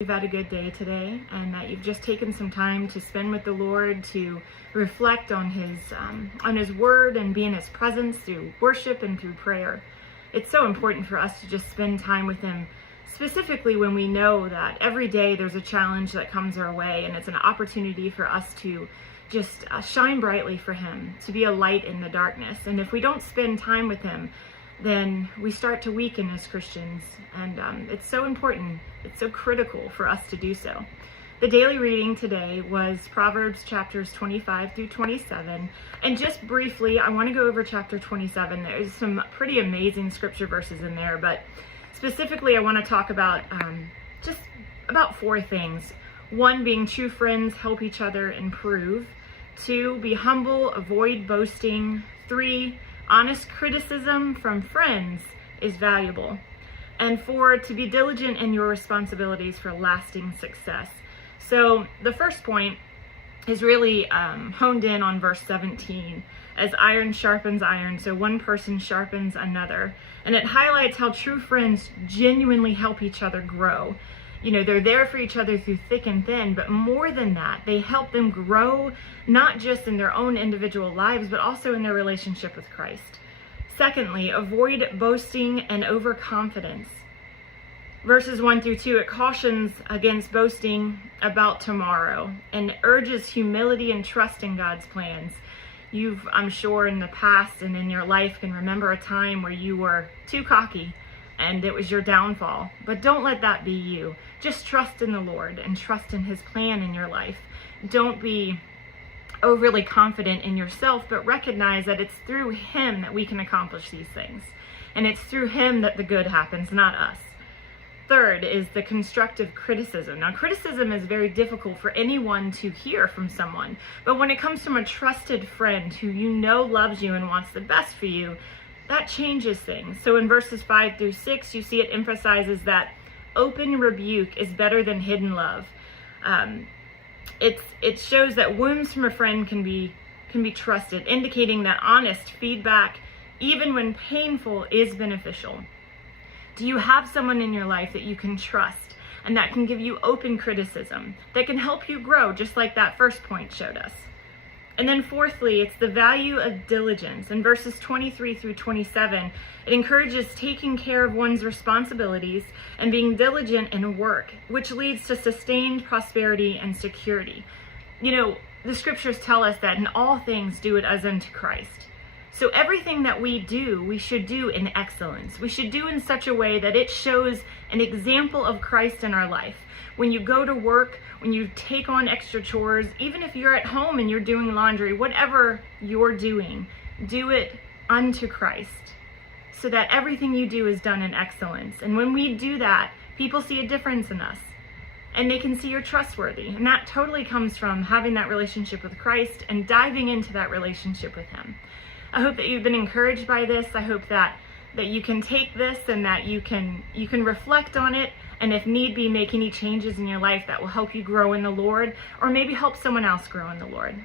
You've had a good day today, and that you've just taken some time to spend with the Lord, to reflect on His Word and be in His presence through worship and through prayer. It's so important for us to just spend time with Him, specifically when we know that every day there's a challenge that comes our way, and it's an opportunity for us to just shine brightly for Him, to be a light in the darkness. And if we don't spend time with Him, then we start to weaken as Christians, and it's so important, it's so critical for us to do so. The daily reading today was Proverbs chapters 25 through 27, and just briefly, I want to go over chapter 27. There's some pretty amazing scripture verses in there, but specifically I want to talk about just about 4 things. 1, being true friends help each other improve. 2, be humble, avoid boasting. 3, honest criticism from friends is valuable. And 4, to be diligent in your responsibilities for lasting success. So the first point is really honed in on verse 17, as iron sharpens iron, so one person sharpens another. And it highlights how true friends genuinely help each other grow. You know, they're there for each other through thick and thin, but more than that, they help them grow, not just in their own individual lives, but also in their relationship with Christ. Secondly, avoid boasting and overconfidence. Verses 1 through 2, it cautions against boasting about tomorrow and urges humility and trust in God's plans. You've, I'm sure, in the past and in your life can remember a time where you were too cocky and it was your downfall. But don't let that be you. Just trust in the Lord and trust in His plan in your life. Don't be overly confident in yourself, but recognize that it's through Him that we can accomplish these things. And it's through Him that the good happens, not us. Third is the constructive criticism. Now, criticism is very difficult for anyone to hear from someone, but when it comes from a trusted friend who you know loves you and wants the best for you, that changes things. So in verses 5 through 6, you see it emphasizes that open rebuke is better than hidden love. It shows that wounds from a friend can be trusted, indicating that honest feedback, even when painful, is beneficial. Do you have someone in your life that you can trust and that can give you open criticism, that can help you grow, just like that first point showed us? And then fourthly, it's the value of diligence. In verses 23 through 27, it encourages taking care of one's responsibilities and being diligent in work, which leads to sustained prosperity and security. You know, the scriptures tell us that in all things do it as unto Christ. So everything that we do, we should do in excellence. We should do in such a way that it shows an example of Christ in our life. When you go to work, when you take on extra chores, even if you're at home and you're doing laundry, whatever you're doing, do it unto Christ, so that everything you do is done in excellence. And when we do that, people see a difference in us, and they can see you're trustworthy. And that totally comes from having that relationship with Christ and diving into that relationship with Him. I hope that you've been encouraged by this. I hope that you can take this and that you can reflect on it, and if need be, make any changes in your life that will help you grow in the Lord, or maybe help someone else grow in the Lord.